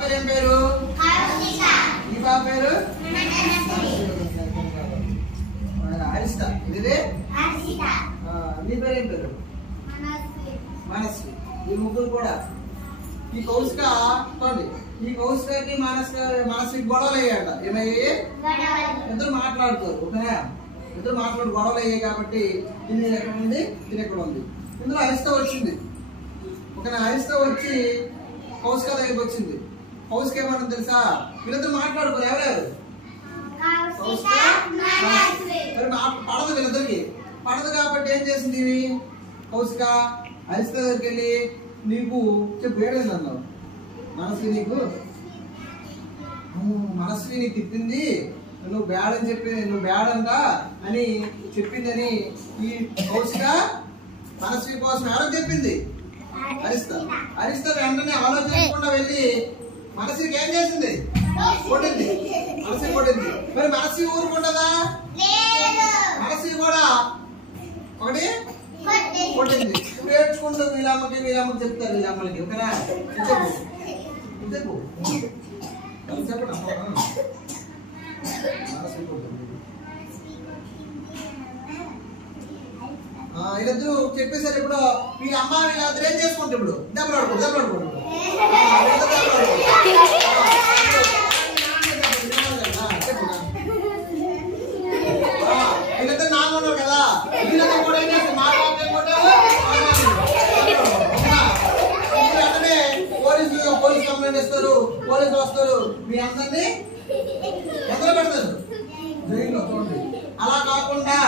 పేరు ఏం పేరు? ఈ పాప పేరు హరిత. ఇది నీ పేరు ఏం పేరు? మనస్వి. ఈ ముగ్గురు కూడా ఈ కౌశిక చూడండి, ఈ కౌశికకి మనస్వి గొడవలు అయ్యాట. ఏమయ్యాయి? ఇద్దరు మాట్లాడుతారు. ఓకేనా? ఇద్దరు మాట్లాడు గొడవలు అయ్యాయి కాబట్టి ఇది ఎక్కడ ఉంది, ఇది ఎక్కడ ఉంది. ఇందులో హరిత వచ్చింది. ఓకేనా? హరిత వచ్చి కౌశిక దగ్గరికి వచ్చింది. కౌశిక ఏమంటుంది తెలుసా? వీళ్ళిద్దరు మాట్లాడుకోరు. ఎవరెవరు? పడదు, వీళ్ళిద్దరికి పడదు కాబట్టి ఏం చేసింది కౌశిక? హరిత దగ్గరికి వెళ్ళి నీకు చెప్పు ఏడైంది అన్నావు. మనస్వి నీకు తిప్పింది, నువ్వు బ్యాడ్ అని చెప్పి నువ్వు బ్యాడ్ అంట అని చెప్పిందని ఈ కౌశిక మనస్వి కోసం ఎవరికి చెప్పింది? హరిత వెంటనే ఆలోచించకుండా వెళ్ళి మనస్వికి ఏం చేసింది? కొట్టింది. మనస్వి కొట్టింది. మరి మనస్వి ఊరుకుంటుందా? మనస్వి కూడా ఒకటి కొట్టింది. నేర్చుకుంటూ వీళ్ళమ్మకి చెప్తారు. వీళ్ళమ్మలకి ఓకేనా? చెప్పు వీళ్ళిద్దరు చెప్పేసారు. ఇప్పుడు వీళ్ళ అమ్మ వీళ్ళందరూ ఏం చేసుకుంటారు? ఇప్పుడు దెబ్బలాడుకుంటారు. వీళ్ళిద్దరు నాన్న ఉన్నారు కదా, వీళ్ళందరూ కూడా ఏం చేస్తారు? మా బాబు ఏం కొట్టారు? వెంటనే పోలీసు కంప్లైంట్ ఇస్తారు. పోలీసులు వస్తారు, మీ అందరినీ ఎదురు పెడతారు జైల్లో. చూడండి, అలా కాకుండా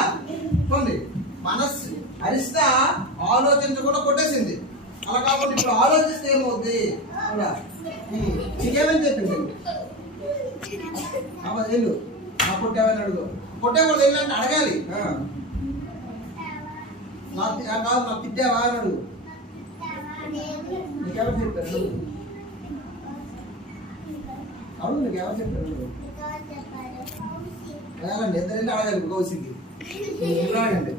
చూడండి హరిత ఆలోచించకుండా కొట్టేసింది. అలా కాకుండా ఇప్పుడు ఆలోచిస్తే ఏమవుద్ది? నీకేమని చెప్పింది? వెళ్ళు కొట్టేవని అడుగు. కొట్టేవాళ్ళు వెళ్ళంటే అడగాలి. నాకు తిట్టావా అని అడుగు. నీకెవరు చెప్పారు? అవును, నీకెవరు చెప్పారు? అడగాలండి, ఇద్దరంటే అడగాలి. కౌశికి అడగండి.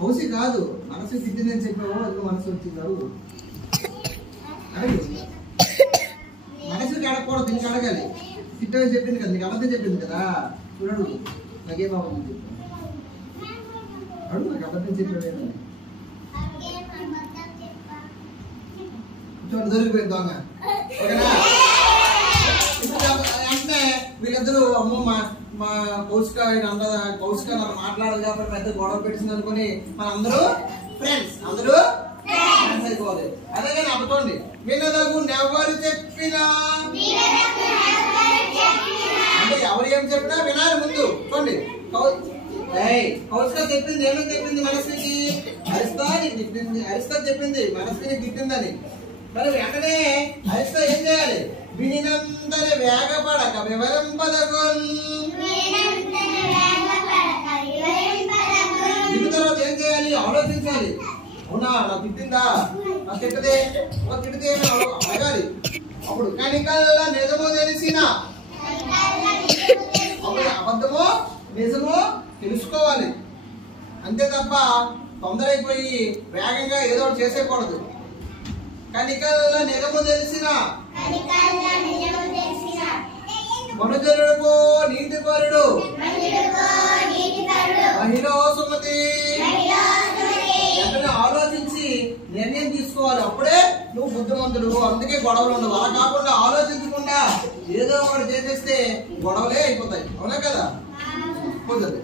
కౌశిక్ కాదు, మనసు తిట్టిందని చెప్పావు. అది మనసు వచ్చింది. అడుగు. మనసుకి అడగకూడదు, దీనికి అడగాలి. తిట్టని చెప్పింది కదా, నీకు అబద్ధం చెప్పింది కదా. చూడడు, నాకేం అబద్ధం చెప్పాను? అడుగు, నాకు అబద్ధం చెప్పాడు. చూడండి, దొరికిపోయింది దొంగ. ఓకేనా? అంటే వీళ్ళిద్దరూ అమ్మో మా కౌశిక నన్ను మాట్లాడదు కాబట్టి పెద్ద గొడవ పెట్టింది అనుకుని మనందరూ ఫ్రెండ్స్ అయిపోవాలి. అదే కానీ అబ్బతోండి వినదగు ఎవరు చెప్పినా అంటే ఎవరు ఏం చెప్పినా వినాలి ముందు. చూడండి, కౌశిక చెప్పింది. ఏమని చెప్పింది? మనస్వికి హరిత చెప్పింది మనస్విని తిట్టిందని. మరి వెంటనే హరిత ఏం చేయాలి? వినినంతనే వేగపడక వివరింపదగున్. దీని తర్వాత ఏం చేయాలి? ఆలోచించాలి. అవునా, నాకు తిట్టిందా? నాకు తిట్టదే అడగాలి. అప్పుడు కనికల్లా నిజమో తెలిసిన అబద్ధమో నిజమో తెలుసుకోవాలి. అంతే తప్ప తొందరైపోయి వేగంగా ఏదో ఒకటి చేసేయకూడదు. కనికల్లా నిజము తెలిసిన మనుజనుడుకో నీతిపరుడు మహిళ సుమతి. వెంటనే ఆలోచించి నిర్ణయం తీసుకోవాలి. అప్పుడే నువ్వు బుద్ధిమంతుడు. అందుకే గొడవలు ఉండవు. అలా కాకుండా ఆలోచించకుండా ఏదో ఒకటి చేసేస్తే గొడవలే అయిపోతాయి. అవునా కదా? కుదరదు.